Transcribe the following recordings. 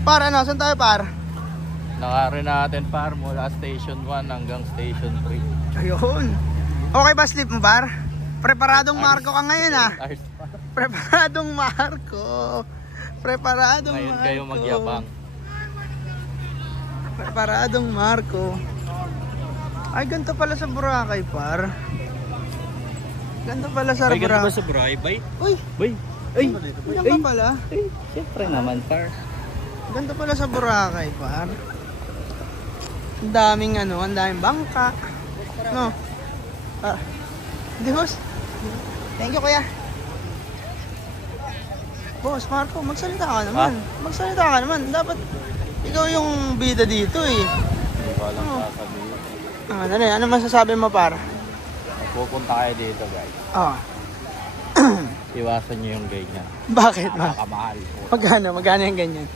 Par, ano? Saan tayo, par? Nakarin natin par mula station 1 hanggang station 3. Ayun. Okay ba sleep mo, par? Preparadong Marco ka ngayon, ah. Preparadong Marco. Preparadong Ngayon Marco. kayo magyabang. Preparadong Marco. Ay, ganito pala sa Boracay, par. Ganito pala sa Bay, ganito ba Boracay. sa Boracay, bay? Uy, Bay, ay, diyan ka pala. ay, siyempre naman, par. Ganito pala sa Boracay, par. Ang daming ano, ang daming bangka. No? Ah, di, boss? Thank you, kuya. Boss, Marco, magsalita ka naman. Magsalita ka naman. Dapat ikaw yung bida dito, eh. Hindi ko alam sasabihin. Ano masasabi mo, par? Pupunta kayo dito, guys. Ah. Iwasan nyo yung ganyan. Bakit, ma? Napakamahal. Magkano yung ganyan?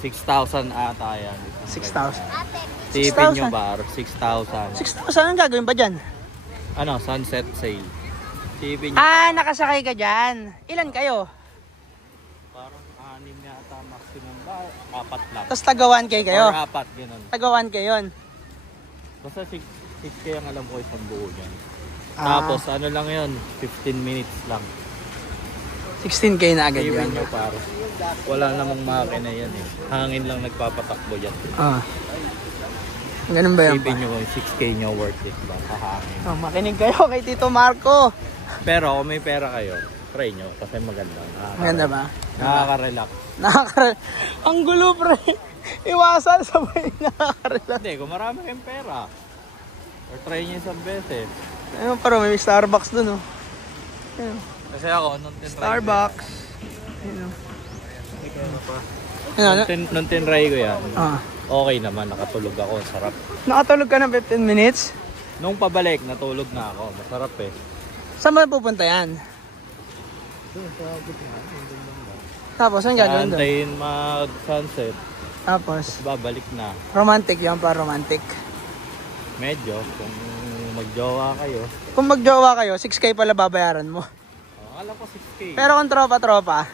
6,000 ata yan. 6,000. Tipin nyo bar, 6,000. 6,000 ang gagawin pa dyan? Ano, sunset sale. Tipin nyo. Ah, nakasakay ka dyan. Ilan kayo? Parang 6 yata maximum ba? 4 lang. Tapos taga 1K kayo? Or 4, gano'n. Taga 1K yun? Basta 6K ang alam ko isang buo yan. Ah. Tapos ano lang yun, 15 minutes lang. 16K na agad Tipin yun. nyo para. Wala namang makina yan eh. Hangin lang nagpapatakbo yan. Ah. Ganun ba yun? Tipin nyo kung 6K nyo worth it ba? Hahangin. Oh, makinig kayo kay Tito Marco. Pero kung may pera kayo, try nyo kasi maganda. Maganda ba? Nakaka-relax. Ang gulo, pre. Iwasan sabay nakaka-relax. Hindi, kung marami kayong pera. Or try nyo isang beses. Ayun, parang may Starbucks dun, oh. Ayun. Kasi ako, nung tinry Starbucks. Ayun, oh. Nung tinry ko yan, Ah. okay naman, nakatulog ako, sarap. Nakatulog ka ng 15 minutes? Nung pabalik, natulog na ako, masarap eh. Saan ba pupunta yan? Tapos, saan gagawin doon? Antayin mag-sunset, Tapos, babalik na. romantic yun pa, romantic. Medyo, kung magjowa kayo. Kung magjowa kayo, 6K pala babayaran mo. Alam ko 6K. Pero kung tropa-tropa,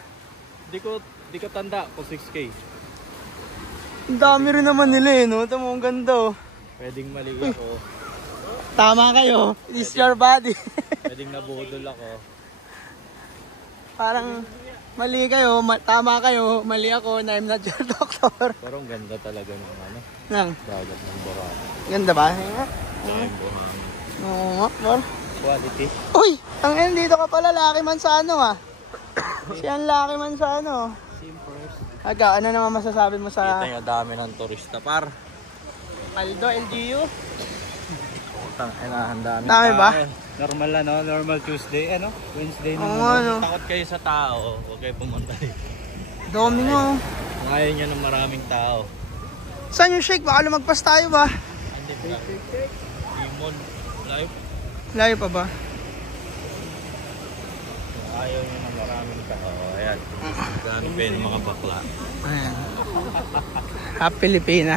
Di ko tanda kung 6K. ang dami rin naman nila eh, no? Ito mo, ang ganda, oh. Pwedeng mali ako. Tama kayo. This is your body. Pwedeng nabudol ako. Parang mali kayo, tama kayo, mali ako, na I'm not your doctor. Pero ang ganda talaga ng ano, Nang, dagat ng Boracay. ganda ba? Ang buhangin. Oo nga, Bor. Quality. Uy! Ang dito ka pala, Lucky Man sa ano, ah. Siya ang Lucky Man sa ano. Simpers. Aga, ano naman masasabi mo sa Kita nyo dami ng turista par. Aldo, LGU? Tang ang dami. Dami ba? Normal ano, normal Tuesday, ano? Wednesday na. Oo, ano. Takot kayo sa tao, huwag kayo pumunta dito. Dami nga, oh. Ngayon nyo ng maraming tao. Saan yung shake? Baka lumagpas tayo ba? Andito lang. Limon. Live. Layo pa ba? Ayaw nyo ng maraming tao. Ayan. Gano'n pa yung mga bakla. Ayan. Happy Pilipina.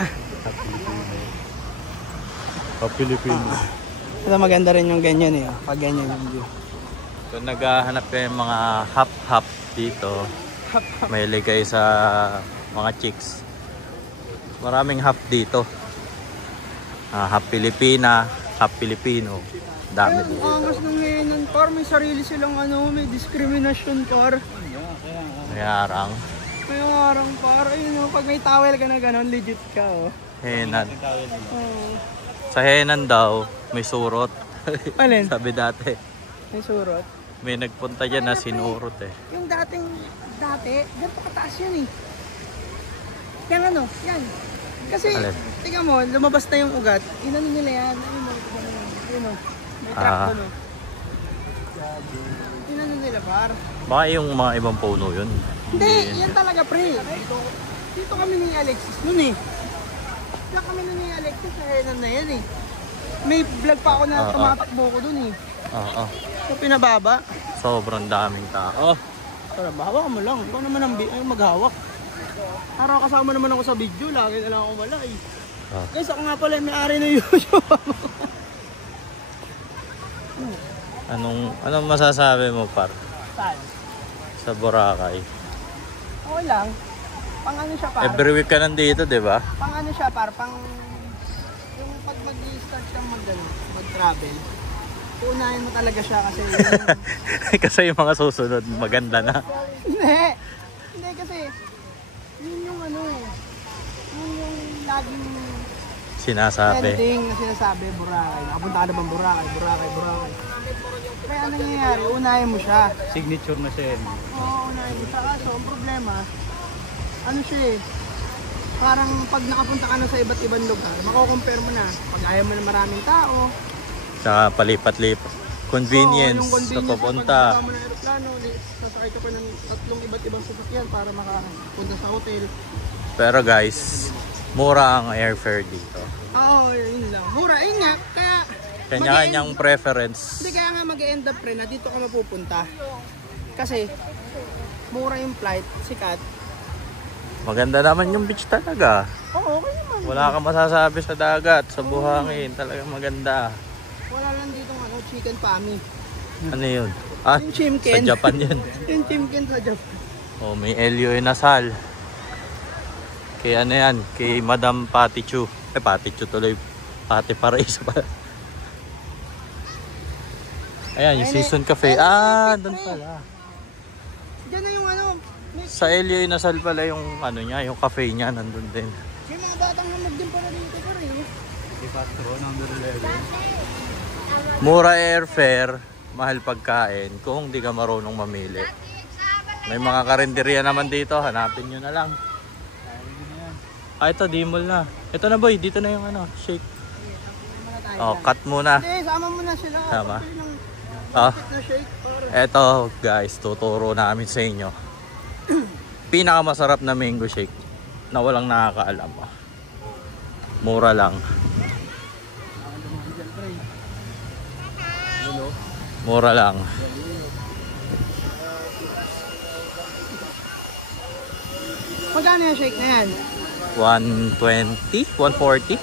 Pilipino. Ito maganda rin yung ganyan eh. Pag ganyan yung view. Kung naghahanap kayo ng mga hap-hap dito, may ligay sa mga chicks. Maraming hap dito. Hap Pilipina, hap Pilipino. Dami dito. Ang angas ng ngayon, par. May sarili silang ano, may discrimination, par. May harang. May arang, par. Ayun, oh, pag may towel ka na gano'n, legit ka, oh. Henan. Oh. Sa Henan daw, may surot. Alin? Sabi dati. May surot. May nagpunta dyan na sinurot eh. Yung dati, ganito kataas yun eh. Yan ano, yan. Kasi, Alin? tingnan mo, lumabas na yung ugat. Inano nila yan. Ayun o, ayun o. May track doon o. Inano nila, par. Baka yung mga ibang puno yun. Hindi, yan talaga, pre. Dito kami ni Alexis nun eh. Dito kami nun ni Alexis sa Henan na yan eh. May vlog pa ako na tumatakbo ko dun eh. Oo. So, pinababa. Sobrang daming tao. Tara, hawak mo lang. Ikaw naman ang maghawak. Para kasama naman ako sa video. Lagi na lang ako wala eh. Guys, ako nga pala yung may-ari ng YouTube. Anong masasabi mo par Saan? sa Boracay? Okay lang. Pang ano siya par? Every week ka nandito, di ba? Pang ano siya par? Pang yung pag mag-i-start kang mag-travel. Uunahin mo talaga siya kasi Kasi yung mga susunod, maganda na. Hindi kasi yun yung ano eh. Yun yung laging Sinasabi. trending na sinasabi, Boracay. Nakapunta ka na bang Boracay? Boracay. Kaya anong nangyayari? Unahin mo siya. Signature na siya yan. Oo, unahin mo siya. Kaso ang problema, ano siya eh. Parang pag nakapunta ka na sa iba't ibang lugar, mako-compare mo na. Pag ayaw mo na maraming tao, Tsaka palipat-lipat. Convenience sa papunta. Pag mo ng aeroplano, sasakay ka pa ng 3 iba't ibang sasakyan para makapunta sa hotel. Pero guys, mura ang airfare dito. Oo, yun lang. Mura, yun nga. Kaya, Kanya-kanyang preference. hindi, kaya nga mag-end up rin na dito ka mapupunta. Kasi, mura yung flight, sikat. Maganda naman yung beach talaga. Oo, okay naman. Wala kang masasabi sa dagat, sa buhangin. Talagang maganda. Wala lang dito chicken pami. Ano yun? Ah, Yung sa chimken. Japan yun. Yung chimken sa Japan. Oh, may Elio Inasal. Kay ano yan? Kay Madam Patty Chu. Patty Chu tuloy. Patty Paraiso pala. Ayan, yung Season Cafe. Doon pala. Diyan na yung ano. Sa Elio Inasal pala yung ano niya, yung cafe niya nandun din. Yung mga batang hamog din pala dito pa rin. Ipastro, number 11. Mura airfare, mahal pagkain kung di ka marunong mamili. May mga karinderya naman dito, hanapin nyo na lang. Ito, Dimol na. Ito na boy, dito na yung ano, shake. Oh, cut muna. Hindi, sama mo na sila. Tama. Na shake para. Eto guys, tuturo namin sa inyo. Pinakamasarap na mango shake na walang nakakaalam. Mura lang. Mura lang. Magkano yung shake na yan? 120? 140?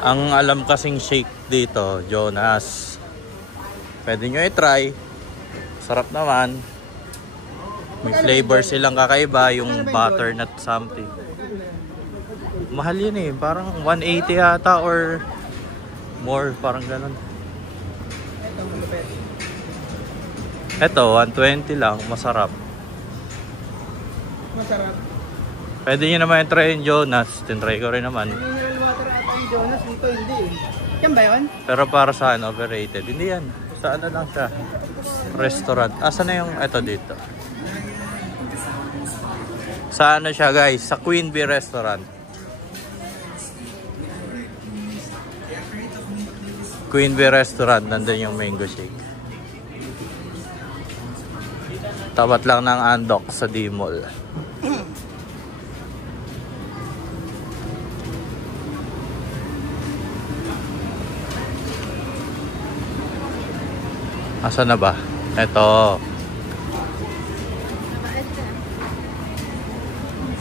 Ang alam kasing shake dito, Jonas. Pwede nyo i-try. Sarap naman. May flavor silang kakaiba, yung butternut something. Mahal yun eh, parang 180 yata or more, parang ganun. Ito, 120 lang, masarap. Masarap. Pwede nyo naman i-try yung Jonas, tinry ko rin naman. Mineral water ata yung Jonas, dito hindi eh. Yan ba yun? Pero para sa overrated, hindi yan. Sa ano lang siya, restaurant. Saan na yung, eto dito. Sa ano siya guys, sa Queen Bee Restaurant. Queen Bee Restaurant, nandun yung mango shake. Tapat lang ng Andok sa D-Mall. Asa na ba? Ito.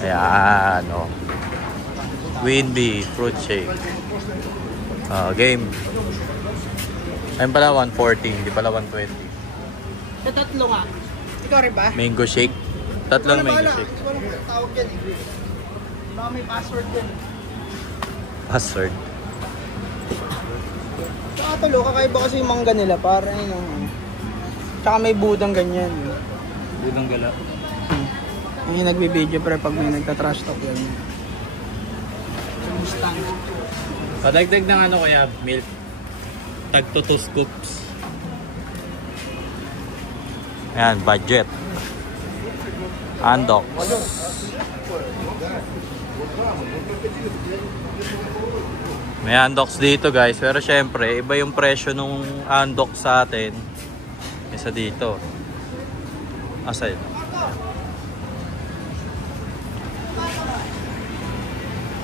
Ayan, oh. Queen Bee Fruit Shake. Game. Ayun pala 140, hindi pala 120. Sa tatlo nga. Ikaw rin ba? Mango shake. Tatlong mango shake. Ikaw lang tawag yan eh. Baka may password din. Password. Tsaka tulo, kakaiba kasi yung mangga nila. Para yun yung... Tsaka may budang ganyan. Budang gala. Yung nagbibideo pre pag may nagtatrash talk yan. Mustang. Padagdag ng ano kaya, milk. Tag to 2 scoops. Ayan, budget. Andok. May Andoks dito guys, pero syempre iba yung presyo nung Andok sa atin kaysa dito. Asa yun?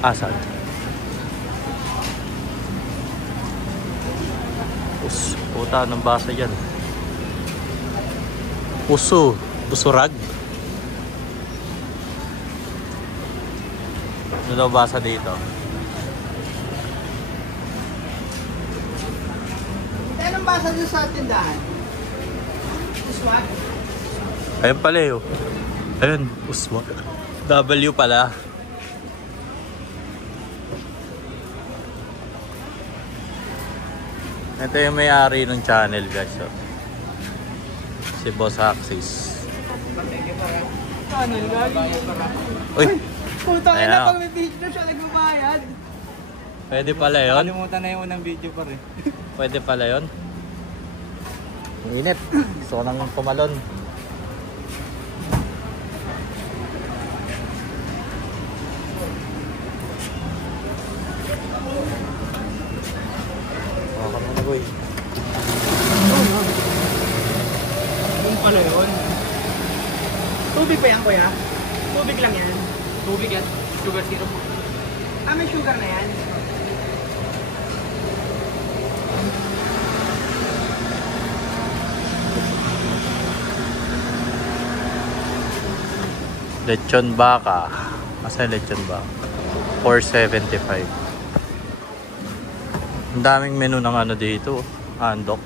Asa? Puta, anong basa dyan? Busurag. Ano daw basa dito? Anong basa dyan sa tindahan? Uswag? Ayun pala eh. Oh. Ayun, Uswag. W pala. Ito yung may-ari ng channel guys. Oh. Si Boss Axis. Ano, galing? Uy! Puta ka Ayan, na, oh. pag may picture siya, nagbabayad. Pwede pala yun? Kalimutan na yung unang video pa rin. Pwede pala yun? Ang init. Gusto ko nang pumalon. Baka mo na boy. Yung ano yun? Tubig pa yan, kuya? Tubig lang yan? Tubig yan. Sugar syrup. Ah, may sugar na yan? Lechon baka. Asa lechon baka? 475. Ang daming menu ng ano dito. Andox.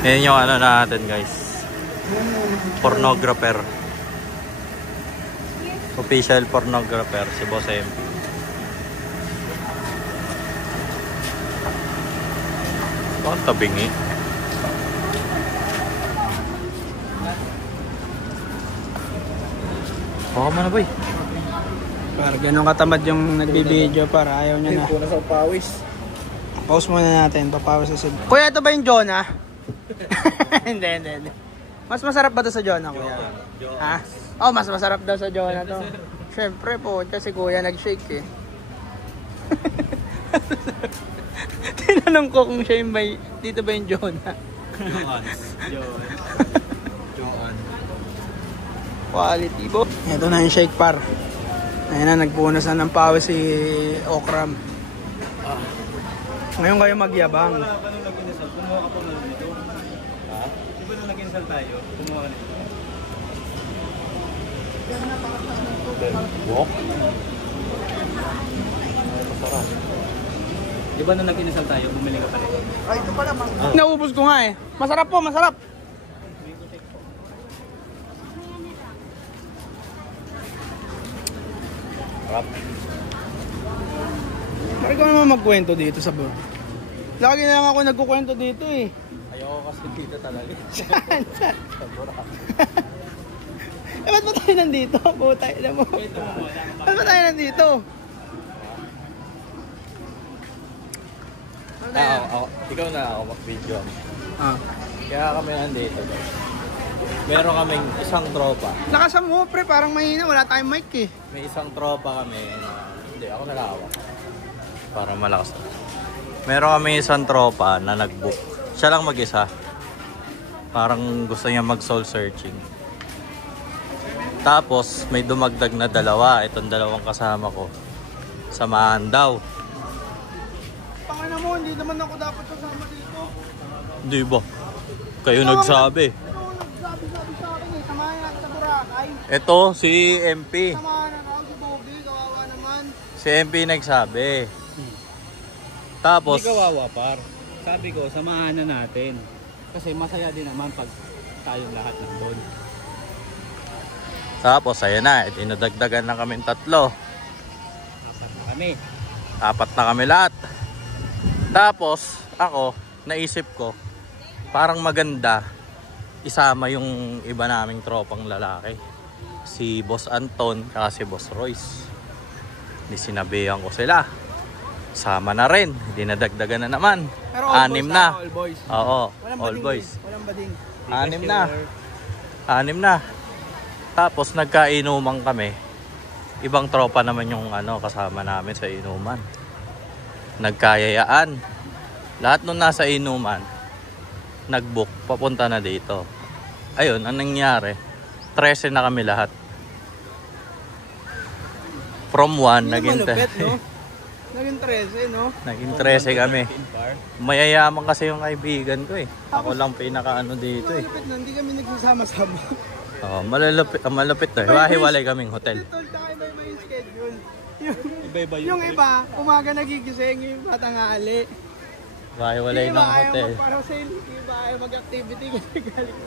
Yan yung ano natin guys. Pornographer. Official pornographer si Boss MP. Bakit tabingi? Baka mo na boy. Para ganun katamad yung nagbibideo para ayaw niya na. Puna sa pawis. Pause muna natin, papawis sa Kuya, ito ba yung Jonah? Hindi. Mas masarap ba ito sa Jonah, kuya? Ha? Oh, mas masarap daw sa Jonah to. Siyempre po, kasi kuya nag-shake eh. Tinanong ko kung siya yung may, dito ba yung Jonah? Joan. Quality po. Ito na yung shake par. Ayun na, nagpunas na ng pawis si Okram. Ngayon kayo magyabang. Wala ka nung nag-inisal, kumuha ka pa na nito. Ha? Di ba nung nag-inisal tayo, kumuha ka nito? Walk? Di ba nung nag-inisal tayo, bumili ka pa nito? Ay, ito pala. Naubos ko nga eh. Masarap po, masarap. Sarap. Pari ko naman magkwento dito sa bro. Lagi na lang ako nagkukwento dito eh. Ayoko kasi dito talaga. Saan? Eh, ba't ba tayo nandito? Putay na mo. Ba't ba tayo nandito? Ano tayo? Ikaw na ako mag-video. Ah. Kaya kami nandito guys. Meron kaming isang tropa. Lakasam mo pre, parang mahina. Wala tayong mic eh. May isang tropa kami na... Hindi, ako nalawak. Para malakas. Meron kami isang tropa na nag-book. Siya lang mag-isa. Parang gusto niya mag-soul searching. Tapos, may dumagdag na dalawa. Itong dalawang kasama ko. Samahan daw. Pangana mo, hindi naman ako dapat sasama dito. Di ba? Kayo nagsabi. Ito, nagsabi-sabi sa akin eh. Samahan natin sa Boracay. Ito, si MP. Samahan na ako si Bobby. Kawawa naman. Si MP nagsabi. Tapos, Hindi kawawa par. Sabi ko, samahan na natin. Kasi masaya din naman pag tayong lahat nandun. tapos ayan na. Dinadagdagan na kami tatlo. Apat na kami. Apat na kami lahat. Tapos, ako, naisip ko, parang maganda isama yung iba naming tropang lalaki. Si Boss Anton, kaya si Boss Royce. Di sinabihan ko sila. Sama na rin. Dinadagdagan na naman. Pero all Anim boys na. All boys. Oo, Walang all bading, boys. Walang bading. Anim na. Anim na. Tapos nagkainuman kami. Ibang tropa naman yung kasama namin sa inuman. Nagkayayaan. Lahat nung nasa inuman, nag-book, papunta na dito. Ayun, ang nangyari, 13 na kami lahat. From 1, naging malupit, no? Naging 13, no? naging 13 kami. Mayayaman kasi yung kaibigan ko eh. Ako lang pinaka dito eh. Malupit na, hindi kami nagsasama-sama. Oh, malupit to. Hiwa-hiwalay kaming hotel. Tol, tayo may schedule. Yung, Iba-iba yung iba, umaga nagigising, yung iba tanghali. Hiwa-hiwalay Yung ng iba ayaw hotel. magparasail, yung iba ayaw mag-activity kasi galing.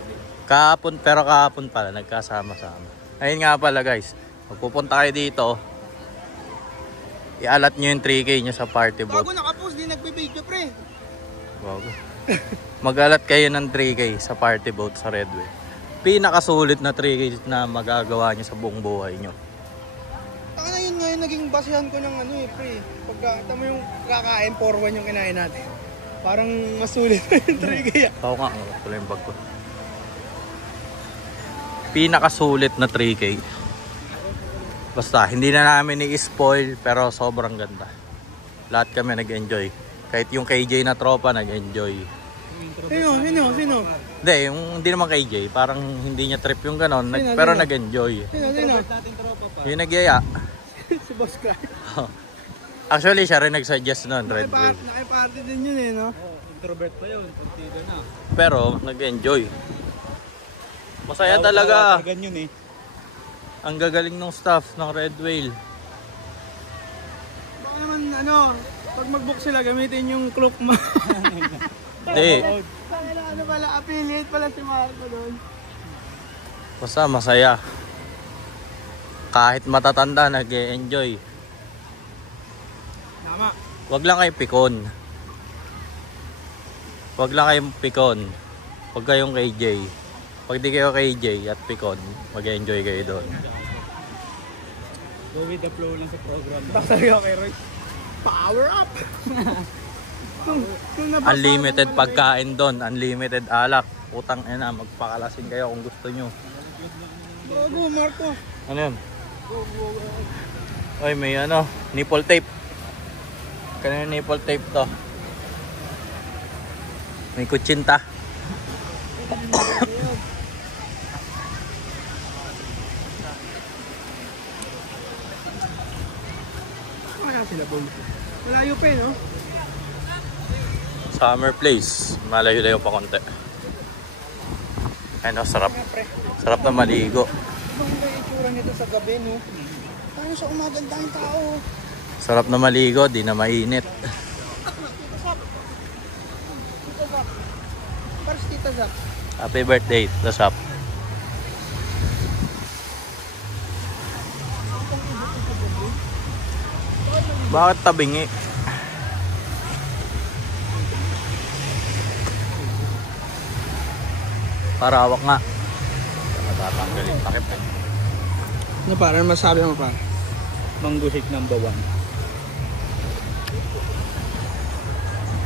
Kahapon pala, nagkasama-sama. Ayun nga pala guys, magpupunta kayo dito. Ialat nyo yung 3K nyo sa party boat. Bago nakapost, di nagbibideo pre. Bago. Mag-alat kayo ng 3K sa party boat sa Redway. Pinakasulit na 3K na magagawa nyo sa buong buhay nyo. Taka na yun ngayon, naging basehan ko ng ano pre. Pagkakita mo yung kakain, 4-1 yung kinain natin. Parang masulit na yung 3K. Oo nga, pala yung bag ko. Pinakasulit na 3K. Basta, hindi na namin i-spoil, pero sobrang ganda. Lahat kami nag-enjoy. Kahit yung KJ na tropa, nag-enjoy. Sino? Hindi, hindi naman KJ. Parang hindi niya trip yung ganon, pero nag-enjoy. Sino? Yung nagyaya. Si Boss Cry. Actually, siya rin nag-suggest nun, Red Bull. Nakiparty din yun eh, no? Introvert pa yun, pagtiga na. Pero, nag-enjoy. Masaya talaga. Ganyan eh. Ang gagaling ng staff ng Red Whale. Baka naman, pag mag-book sila, gamitin yung cloak mo. Hindi. Ano pala, affiliate pala si Marco doon. Basta masaya. Kahit matatanda, nag-enjoy. Tama. Wag lang kayo pikon. Wag lang kayong pikon. Wag kayong KJ. Pag di kayo KJ at pikon, mag-enjoy kayo doon. Go with the flow lang sa program. Sabi ko kay Roy, power up! Unlimited pagkain doon, unlimited alak. Utang ina, magpakalasing kayo kung gusto nyo. Go, Marco. Ano yun? Oy, may nipple tape. Kanina nipple tape to. May kutsinta. Kaya sila, boy. Malayo pa eh, no? Summer place. Malayo-layo pa konti. Ano, sarap. Sarap na maligo. Ibang ba yung itsura nito sa gabi, no? Tayo sa umaga, ang daming tao. Sarap na maligo, di na mainit. Paras Tita Zak. Happy birthday, Tasap. Bakit tabingi? Parawak nga. Matatanggalin takip eh. Ano pa? Ano masabi mo pa? Manggusik number 1.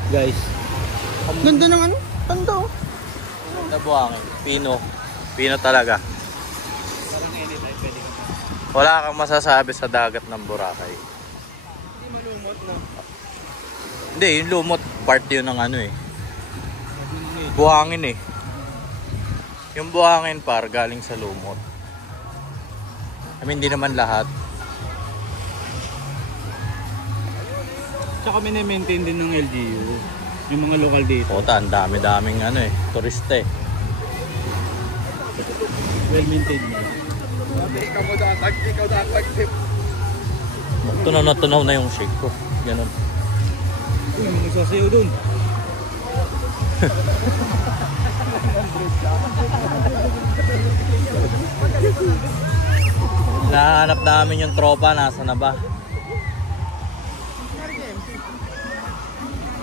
Guys, Ang ganda ng Panda oh. Nabuhangin. Pino. Pino talaga. Wala kang masasabi sa dagat ng Boracay. Hindi malumot na. Hindi, yung lumot part yun ng buhangin eh. Yung buhangin galing sa lumot. I mean, hindi naman lahat. tsaka mini-maintain din ng LGU. Yung mga lokal dito. Puta, ang dami-daming turista eh. Well maintained na. Ikaw datag. Tunaw na tunaw na yung shake ko. Ganun. Uy, nagsasayaw dun. Nahanap namin yung tropa, nasa na ba?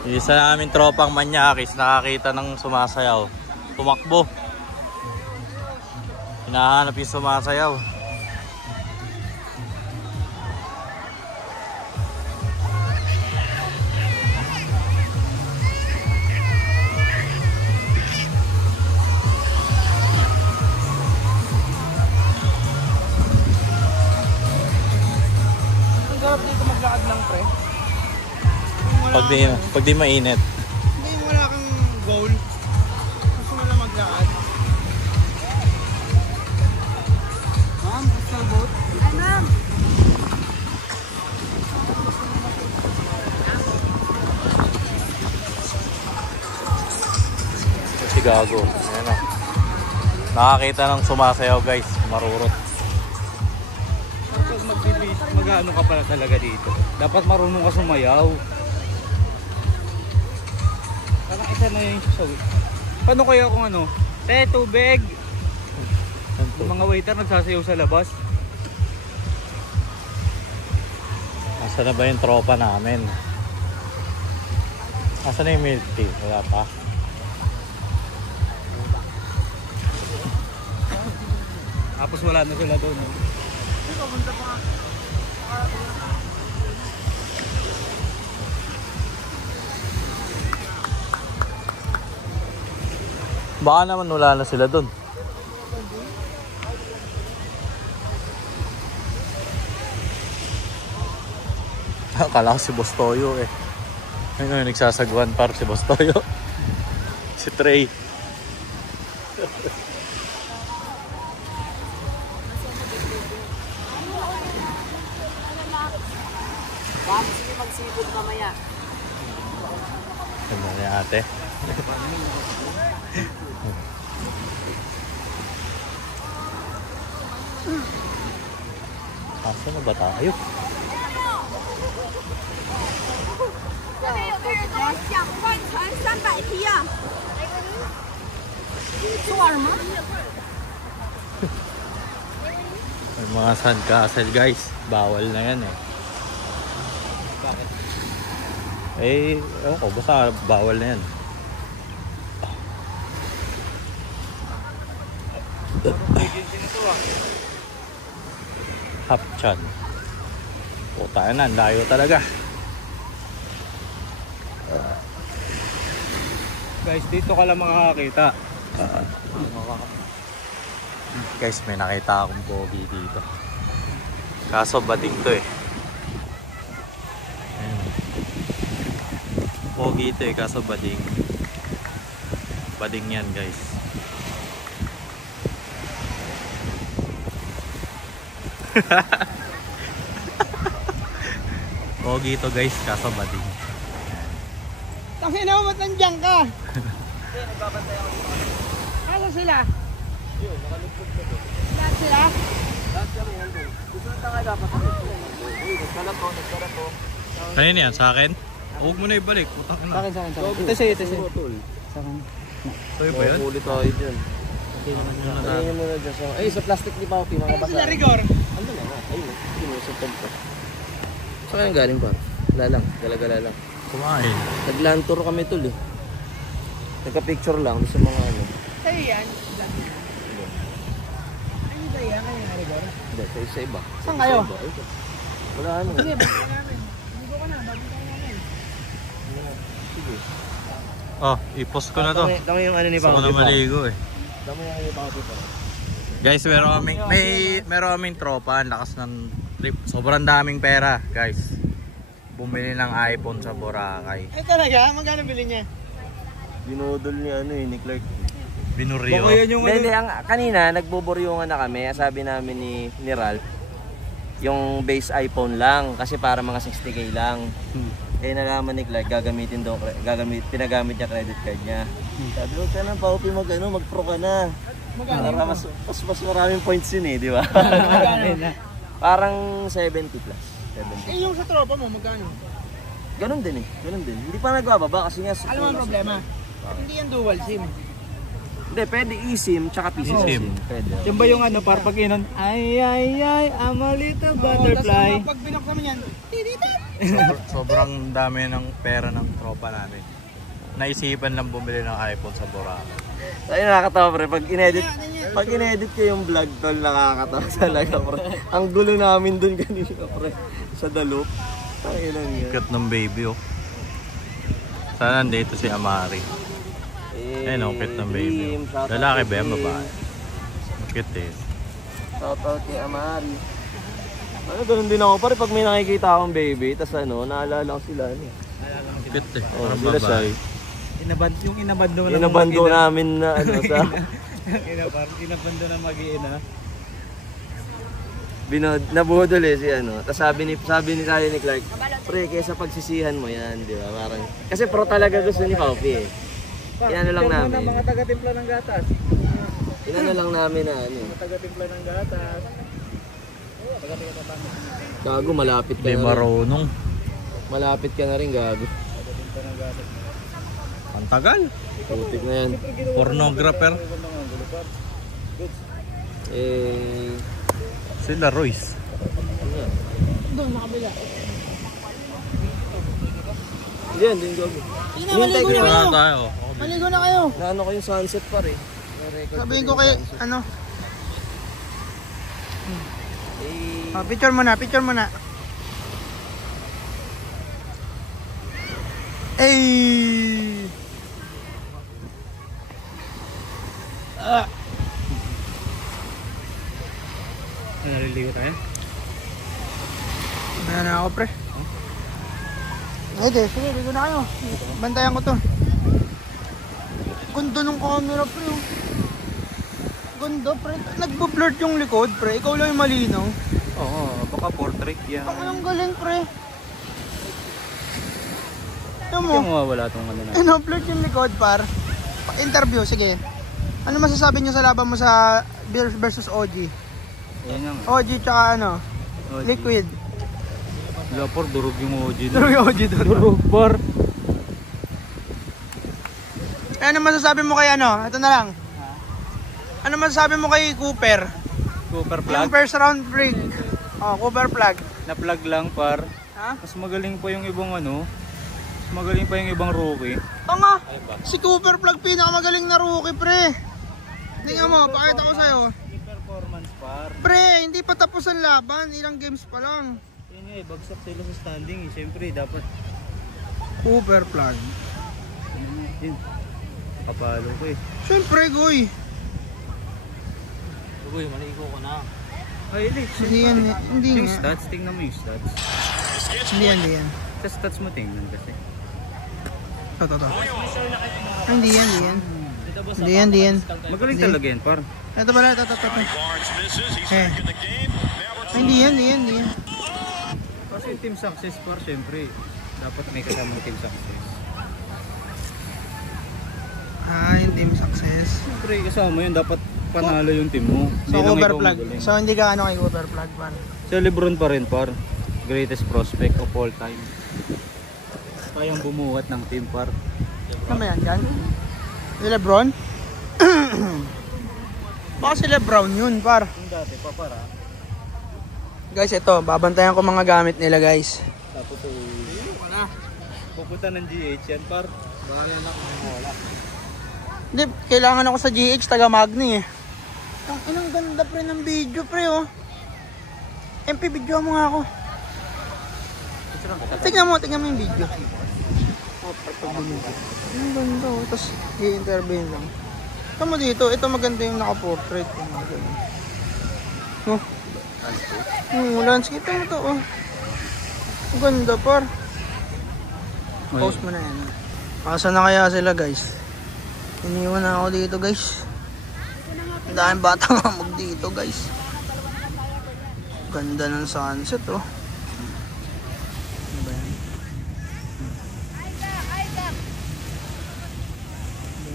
Isa namin tropang manyakis, nakakita ng sumasayaw. Tumakbo. Hinahanap yung sumasayaw. Ang sarap dito maglakad lang, pre. Pag di mainit. Hindi mo wala kang goal. Gusto mo lang maglakad. Ma'am, gusto mo boat? Ay, ma'am. Si Gago. Ayan o. Nakakita ng sumasayaw guys, marurot. Kapag mag-ano ka pala talaga dito. Dapat marunong ka sumayaw. Parang isa na yung sasawi. Paano kaya kung ano? Tubig! Yung mga waiter nagsasayaw sa labas. Nasaan na ba yung tropa namin? Nasaan na yung milk tea? Wala pa. Tapos wala na sila doon. Baka naman wala na sila doon. Akala ko si Boss Toyo eh. Ayun, nagsasagwan par si Boss Toyo. Si Trey. Baka sige magsipod mamaya. Ano ni ate? Asa na ba tayo? 这边有个人跟我讲换成300匹啊！说什么？ May mga sandcastle guys. Bawal na yan eh. Bakit? Eh, ewan ko, basta bawal na yan. Agency na to ah. Hapchan. Puta na, layo talaga. Guys, dito ka lang makakakita. Guys, may nakita akong pogi dito. Kaso bading to eh. Ayun. Pogi ito eh, kaso bading. Bading yan guys. Pogi ito guys, kaso bading. Tangin na mo, ba't nandiyan ka? Asa sila? Lahat sila? Kanina yan, sa akin? Huwag mo na ibalik, putang ina. Sa akin. Ito sa'yo. Sa akin. Sa'yo ba yun? Huli tayo dyan. Tingnan mo na dyan sa... Ay, sa plastic ni Paupi, mga basa. Sila rigor. Ano na nga? Ayun, sinusupad ko. Saan ka nang galing pa? Wala lang, gala-gala lang. Kumain. Nag-land tour kami tol eh. Nagka-picture lang sa mga ano. Sa'yo yan? Ano ba yan? Ano yung rigor? Hindi, kayo sa iba. Saan kayo? Sa iba. Ay, wala ano. Sige, bago ka namin. Bago ka na, bago ka namin. Sige. Oh, i-post ko na to. Dami yung ano ni Gusto ko Paupi na pa. maligo eh. Dami yung ano ni Paupi pa. Guys, meron kaming tropa, ang lakas ng trip. Sobrang daming pera, guys. Bumili ng iPhone sa Boracay. Eh talaga? Magkano bili niya? Binudol ni ano eh, ni Clark. Binuryo. Baka yan yung Hindi, kanina nagbuburyungan na kami. Sabi namin ni Ralph, yung base iPhone lang kasi para mga 60k lang. Eh nalaman ni Clark pinagamit niya credit card niya. Sabi ko, kaya Paupi mag-pro ka na. Para mas maraming points yun eh, di ba? Parang 70 plus. 70. Eh yung sa tropa mo, magkano? Ganun din eh, ganun din. Hindi pa nagbababa kasi nga... Alam mo ang problema? Hindi yan dual SIM. Hindi, pwede eSIM tsaka PC eSIM. SIM. Pwede. Yung ba yung ano, para pag inon, ay, I'm a little butterfly. Tapos pag binok naman yan, Sobrang dami ng pera ng tropa natin. Naisipan lang bumili ng iPhone sa Boracay. Ay, nakakatawa pre, pag inedit ko yung vlog tol, nakakatawa talaga pre. Ang gulo namin dun kanina pre, sa Dalup. Ay, lang yan. Cute ng baby oh. Sana nandito si Amari. Ayun oh, cute ng baby. Lalaki ba yan, babae? Cute eh. Shout out kay Amari. Ano, ganun din ako pare, pag may nakikita akong baby, tas ano, naalala ko sila ano. Cute eh. Oh, Parang sila babae. Yung inabando na Inabando namin na ano sa... inabando na mag-iina. Nabudol eh si ano. Tapos sabi ni tayo ni Clark, pre, kaysa pagsisihan mo yan, di ba? Parang, kasi pro talaga gusto ni Paupi eh. Kaya ano lang namin. Mga taga-timpla ng gatas. Inano lang namin na ano. Taga-timpla ng gatas. Gago, malapit ka Di na rin. marunong. Malapit ka na rin, gago. Ang tagal. Putik na yan. Pornographer. Eh, Sila Royce. Doon, makabila. Diyan, din gago. Sige na, maligo na kayo. tayo. Maligo na kayo. Naano ko yung sunset par eh. Sabihin ko kay, ano, Eh, picture mo na, picture mo na. Ay! Ah! Naliligo tayo? Wala na ako, pre. Ay, de, sige, ligo na kayo. Bantayan ko to. Ganda ng camera, pre. Oh. Ganda, pre. Nagbo-blurred yung likod, pre. Ikaw lang yung malinaw. Oo, baka portrait yan. Ang galing, pre. Ito Hindi mo. mawawala tong ano na. Ano, blurred yung likod, par. Interview, sige. Ano masasabi nyo sa laban mo sa Bears versus OG? Yan nga. OG tsaka ano? OG. Liquid. Wala por, durog yung OG doon. Durog yung OG doon. Durog por. Ano masasabi mo kay ano? Ito na lang. Ano masasabi mo kay Cooper? Cooper Yung plug. first round break. Oh, Cooper plug. Na-plug lang par. Ha? Mas magaling pa yung ibang ano. Mas magaling pa yung ibang rookie. Tanga! Si Cooper plug pinakamagaling na rookie, pre. Tingnan mo, pakita ko sa'yo. Yung performance par. Pre, hindi pa tapos ang laban. Ilang games pa lang. Yun nga eh, bagsak sila sa standing eh. Siyempre dapat. Cooper plug. Yun. Kapalo ko eh. Siyempre, Goy. Uy, maligo ko na. Ay, Alex. Hindi yan, hindi Yung nga. stats, tingnan mo yung stats. Hindi yan, hindi yan. Sa stats mo tingnan kasi. Ito. Hindi yan, hindi yan. Hindi yan, hindi yan. Magaling Hindi. talaga yan par. Ito pala, ito. Eh. Hindi yan, hindi yan, hindi yan. Kasi yung team success par, siyempre. Dapat may kasamang team success. Ah, yung team success. Siyempre kasama yun, dapat panalo yung team mo. So, Hindi lang Cooper ikaw plug. magaling. So, hindi ka ano kay Cooper plug, man. Si Lebron pa rin par. Greatest prospect of all time. Kayang bumuhat ng team par. Ano ba yan, dyan? Si Lebron? Baka si Lebron yun, par. Yung dati pa para. Guys, ito. Babantayan ko mga gamit nila, guys. Tapos pupunta ng GH yan par. Bahala na kung wala. Hindi, kailangan ako sa GH, taga Magni eh. Ang inang ganda pre ng video, pre, oh. MP, video mo nga ako. Tingnan mo yung video. Ang ganda, oh. Tapos, i-intervene lang. Ito mo dito, ito maganda yung naka-portrait. No? Landscape mo to, oh. Ang ganda, par. Post mo na yan. Asa na kaya sila, guys? Iniwan na ako dito, guys. Ang daming batang hamog dito, guys. Ganda ng sunset, oh. Ano ba yan?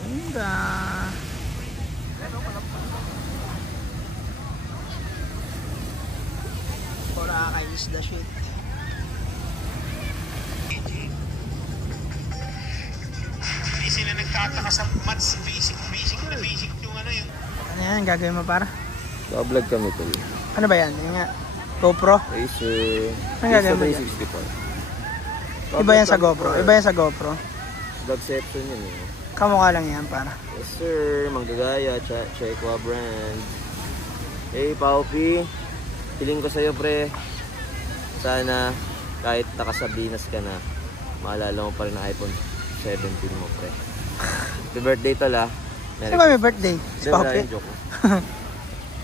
Ganda. Boracay is the shit. Hindi sila nagtataka sa maths, basic yung ano yung... Ano yan? Gagawin mo para? vlog kami tol. Ano ba yan? Yan nga. GoPro? Racer. Ang gagawin mo dyan? 360 Iba yan sa GoPro. Iba yan sa GoPro. Vlogception yun eh. Kamukha lang yan para. Yes sir, Manggagaya, Chekwa brand. Hey Paupi, hiling ko sa'yo pre. Sana kahit nakasabinas ka na, maalala mo pa rin ang iPhone 17 mo pre. Happy birthday tol ah. Sino ba may birthday? Si Hindi, wala Papi? yung joke.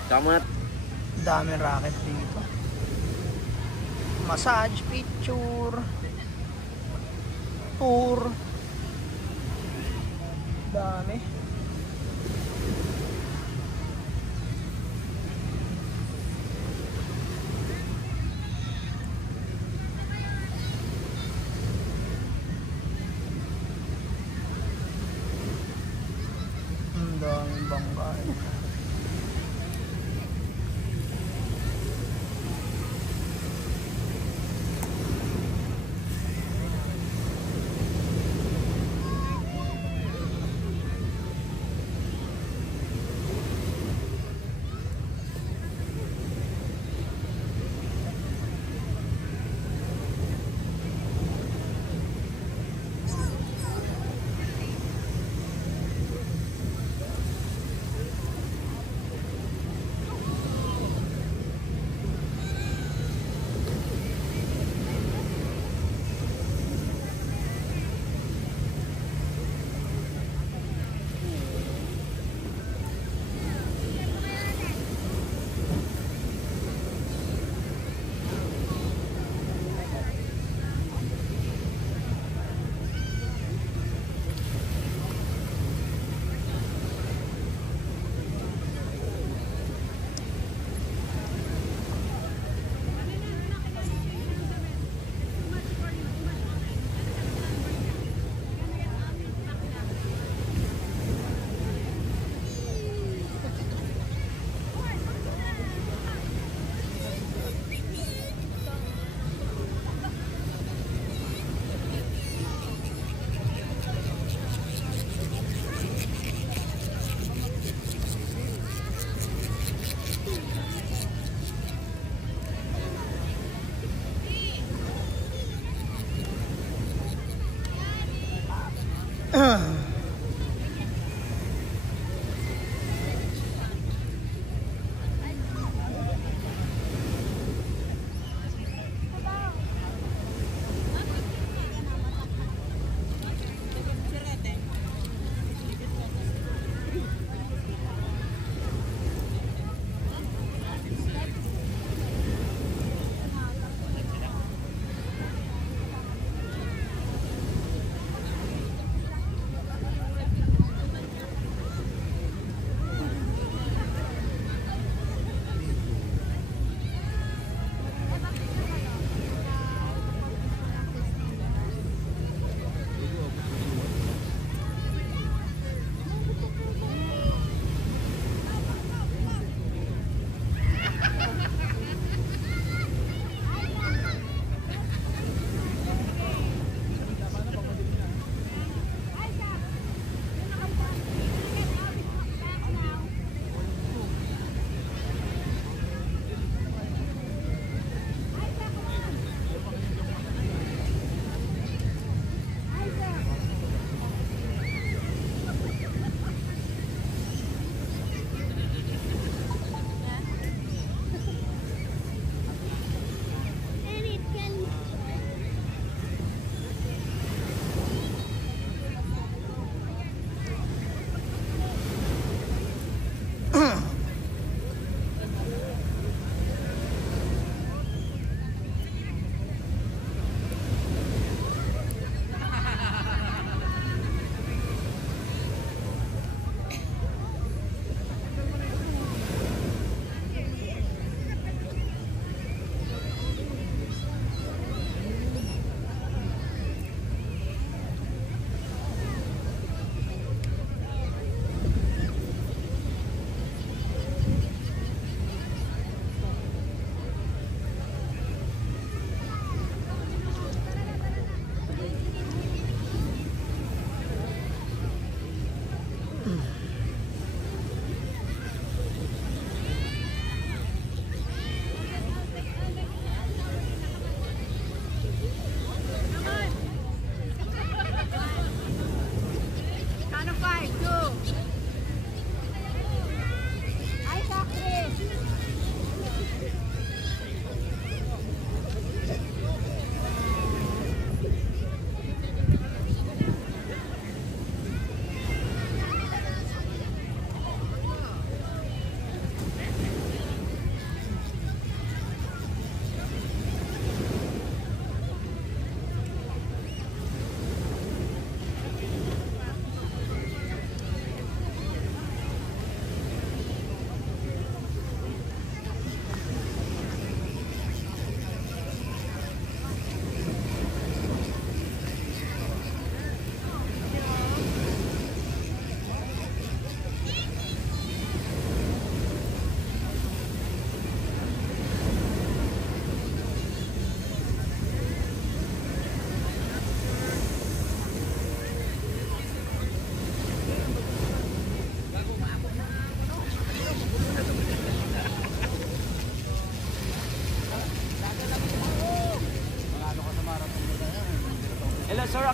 Tsaka muna. Daming racket dito. Massage, picture, tour. Dami. Ang daming bangkay.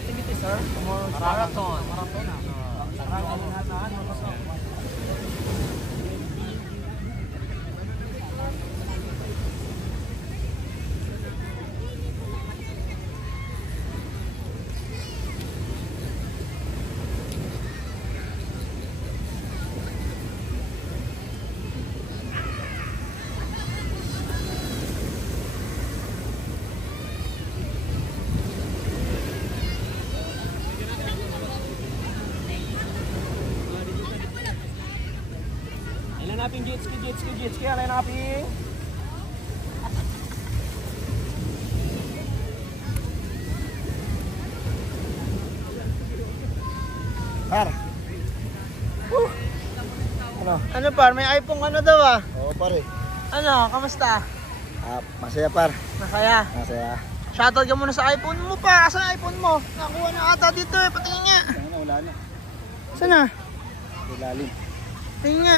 activity, sir? Marathon. Ilan natin jet ski, ano natin? Par. Ano par, may iPhone ano daw ah? Oo pare. Ano, kamusta? Masaya par. Masaya. Masaya. Shoutout ka muna sa iPhone mo pa. Asan ang iPhone mo? Nakuha na ata dito eh. Patingin nga. Wala na. Saan na? Ilalim. Tingin nga.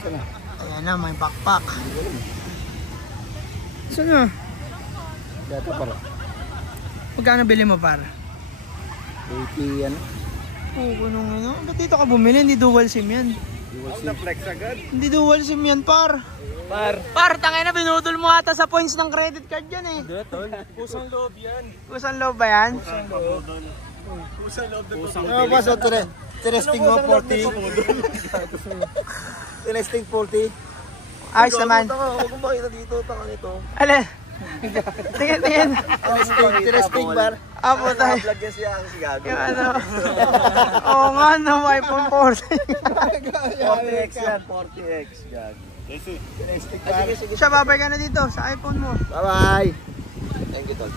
Saan na? Ayan na, may backpack. Saan na? Dito par. Magkano bili mo par? 80 ano? Oo, ganun ano. Ba't dito ka bumili? Hindi dual SIM yan. Hindi dual SIM yan par. Par, tangay na binudol mo ata sa points ng credit card yan eh. Hindi, tol. Pusang loob yan. Kusang loob ba yan? Ano ba so testing mo 40? Testing 40? Ayos naman. Huwag mong makita dito, tanga nito. Alin? Tingin. Testing bar. Apo tayo. Vlog yan siya si Gago. Yung ano. Oo nga no, iPhone 40. 40X yan, 40X. Gago. Testing bar. Siya, babay ka na dito sa iPhone mo. Bye-bye. Thank you, tol.